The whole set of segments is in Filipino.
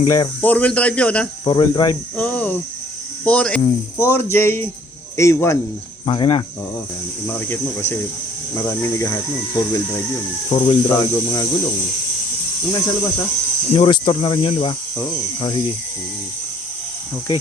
Wrangler. 4-wheel drive yun, ha? 4-wheel drive. Oo. 4J-A1. Makina. Oo. I-market mo kasi maraming naghahat mo. 4-wheel drive yun. 4-wheel drive. Bago mga gulong. Yung nasa labas, ha? New restore na rin yun, di ba? Oo. Oh, sige. Okay.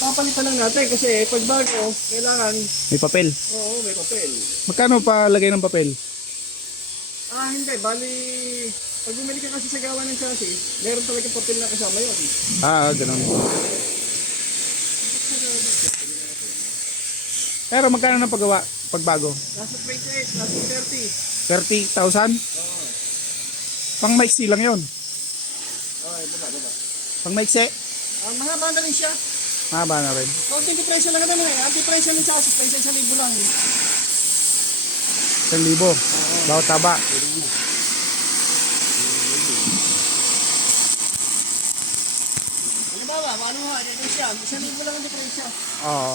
Papalitan lang natin kasi pag bago, kailangan, May papel. oo, may papel. Magkano pa lagay ng papel? Hindi. Bali, pag bumili ka kasi sa gawa ng chassis, meron talaga papel na kasama yun. Ganun. Pero magkano ng paggawa? Pagbago? Nasa 28, nasa 30,000? 30. Oo. Pang maiksi lang yon. Okay, baba. Pang maiksi? Mga banda rin siya. Mahaba na rin. Kaunting depression lang naman eh. Ang depression ng chassis, pa 1,000 lang. 1,000. Bawat taba. Halimbawa, paano nga, dito siya. 1,000 lang ang depression. Oo.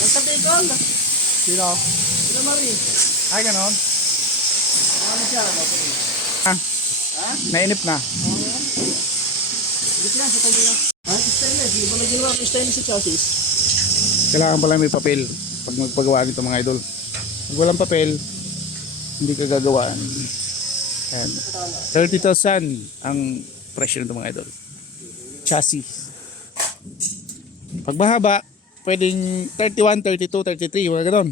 Ang tabi-gon. Sino? Sila Marie. Ay, ganon. Ano siya? Ah, Ha? nainip na. Dito yan, sa tabi lang. Stainless. Hindi ba na ginawa ko stainless sa chassis? Kailangan pala may papel pag magpagawa nito mga idol. Pag walang papel, hindi ka gagawaan. Ayan. 30,000 ang presyo nito mga idol. Chassis. Pag mahaba, pwedeng 31, 32, 33, mga ganon.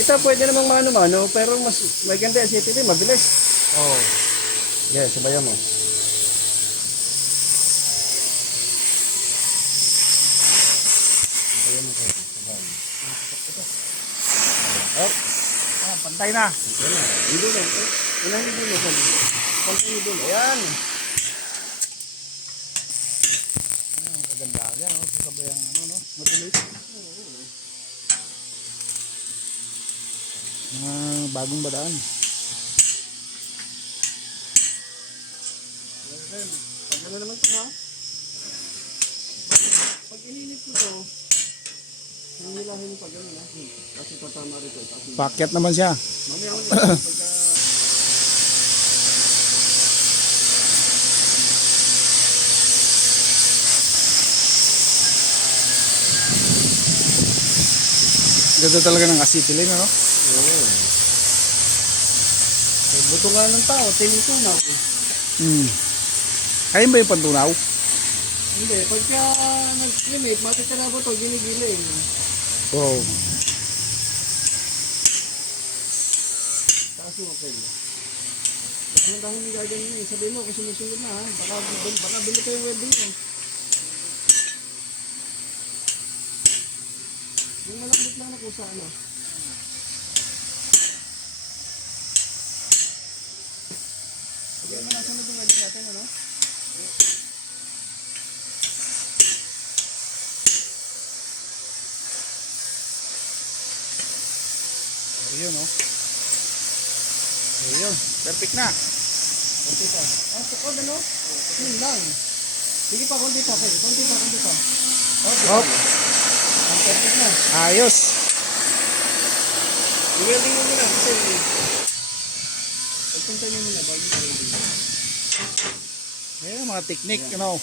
Ito pwede namang mano-mano, pero mas maganda yung CTD, mabilis. Oh. Yes, sabayan mo. Sabayan mo kayo. Sabayan. Up. Ah, pantay na. Yan na. Yung dulo. Unang yung dulo. Pantay yung dulo. Ayan. Maganda yan, no? Sabay ang ano, no? Matuloy. Mga bagong badaan. Pag ano naman ito ha? Pag ininit ko ito, hinihilahin pa gano'n ha? Kasi tatama rito. Paket naman siya. Mamaya ulit pagka... Ganda talaga ng acetylene, no? Oo. Eh, buto nga ng tao, tinutunaw. Hmm. Kaya ba yung pantunaw? Hindi, pagka nag-limit, matitira ba ito, ginigiling. Oo. Taas mo, okay. Ang dahil yung gaganyan eh. Sabihin mo, kasi sumusunod na ha. Baka bili ko yung welding mo. Yung malambot lang na kusa, ano. Sabihin mo na sunod yung welding natin, ano. Ayun, no? Ayun. Perfect na. Konti pa. Ah, tukod, ano? Yun lang. Sige pa, konti pa. Okay. Konti pa, konti pa. Hop. Ang perfect na. Ayos. I-welding mo muna kasi pagpunta nyo muna bago i-welding. Ayun, mga technique, you know.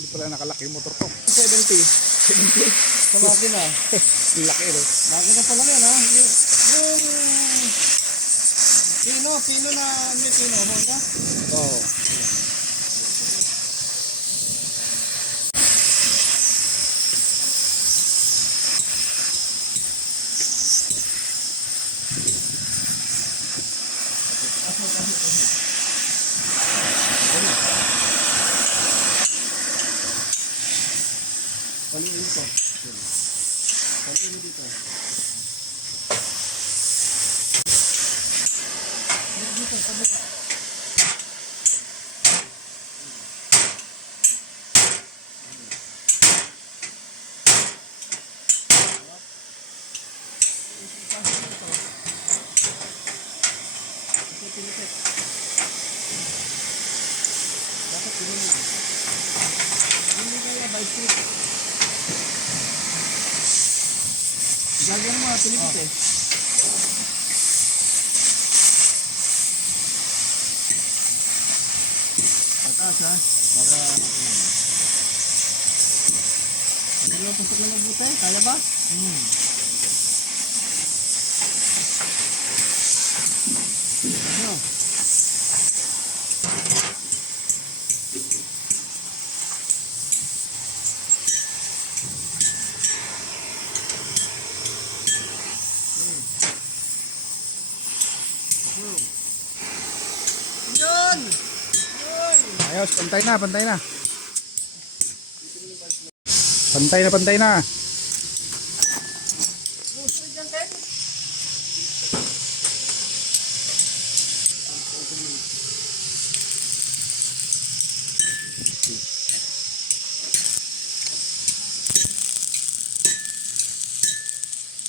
Hindi pala nakalaki yung motor ko. 70. 70? Sa makina. Laki, no? Makina pa lang yan ha. Yung Pino na may Pino. Honda? Oo. Paluin ko. Paluin dito. Dito, sa buka. Dapat pinili. Hindi kaya by street. Gagawin mo, pinipit eh. Pataas ha. Para ano yung pasok na mabuti? Kaya ba? Ano? Yun! Yun! Ayos, pantay na, pantay na. Pantay na, pantay na. Gusto dyan, Ted?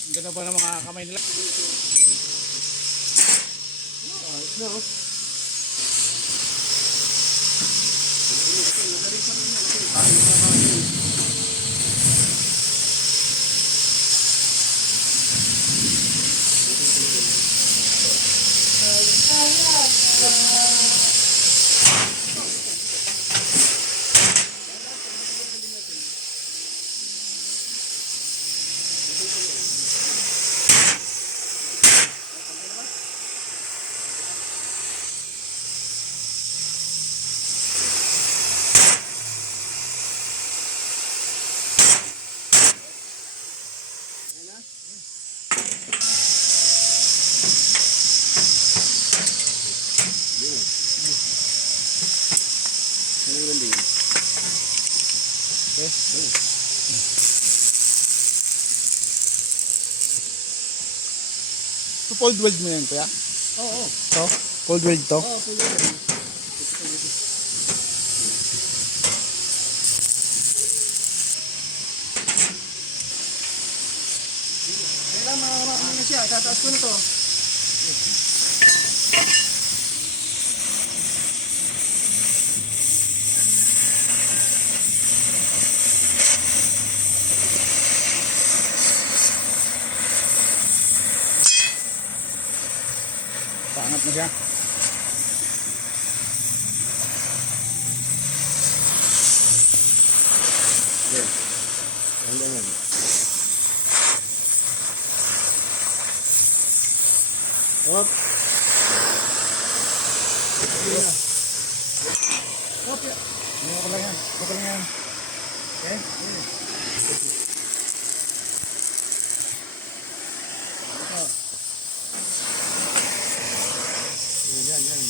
Ang ganda pa ng mga kamay nila. No. Ano din? Okay. So, cold weld mo yan, kuya? Oo. To? Cold weld to? Oo, pulo yan. Kailangan maharap mo na siya. Tataas ko na to. Paangat na siya. Yan. Yan, yan. Hop. Hop. Okay lang yan. Okay lang yan. Okay. Yan, yan.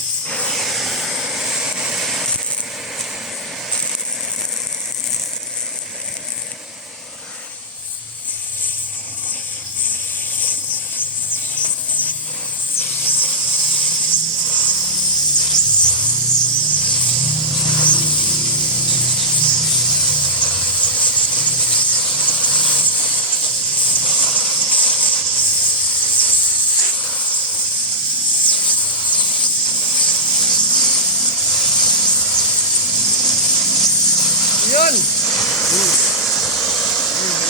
Yun!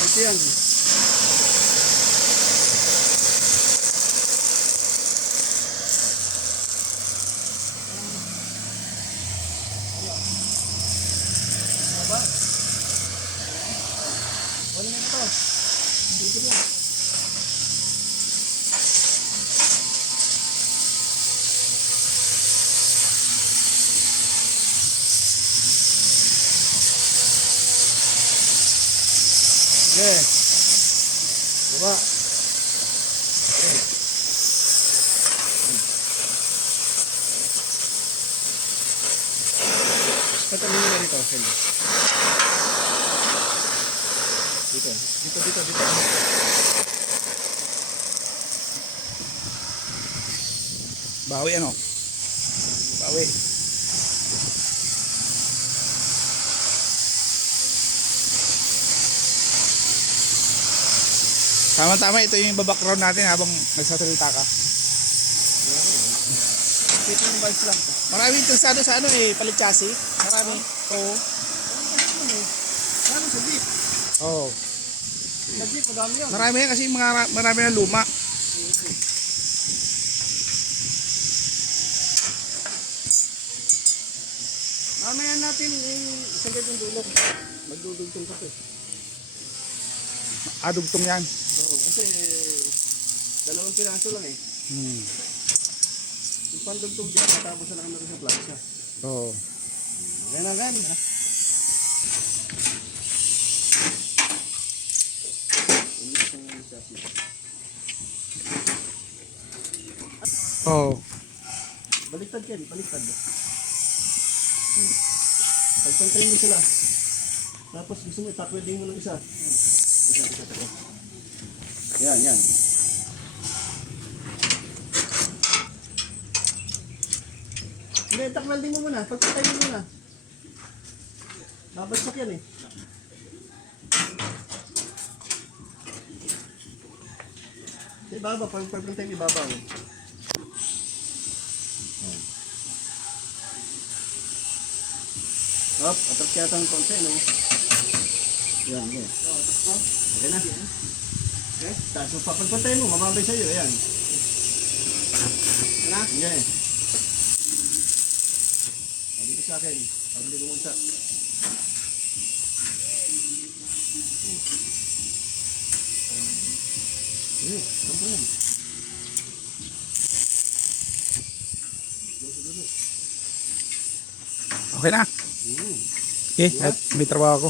Ito yan. Apa? Wala na ito. Dito na. Okay. Baba. Ito mo na dito, Ken. Dito. Bawi ano? Bawi. Tama-tama, ito yung background natin habang nagsasalita ka. Dito yung balls lang. Maraming kalsado sa ano eh, palit chassis. Marami. Oo. Ano sa jeep? Oo. Sa jeep, madami yun. Marami yan kasi marami na luma. Mamaya natin isang ganitong dulog. Magdudugtong ka pa eh. Adugtong yan. Oo, kasi dalawang piraso lang eh. Yung pandugtong dyan, matapos na kami sa plaza. Oo. Ganun. Oo. Baliktad Ken, baliktad. Pagpantay mo sila. Tapos gusto mo itakweding mo ng isa. Isa. Yan. Hindi, itakweding mo muna. Pagpantay mo muna. Babagsak yan eh. Sa ibaba, pagpantay mo ibaba. Hop, atras yata ng konti, no? Yan. Okay na. Okay, tapos papagpantay mo, mamabay sa'yo, ayan. Yan na? Okay. Dito sa akin, pabili ko muna. Ano po yan? Okay na. Okay, at may trabaho ako.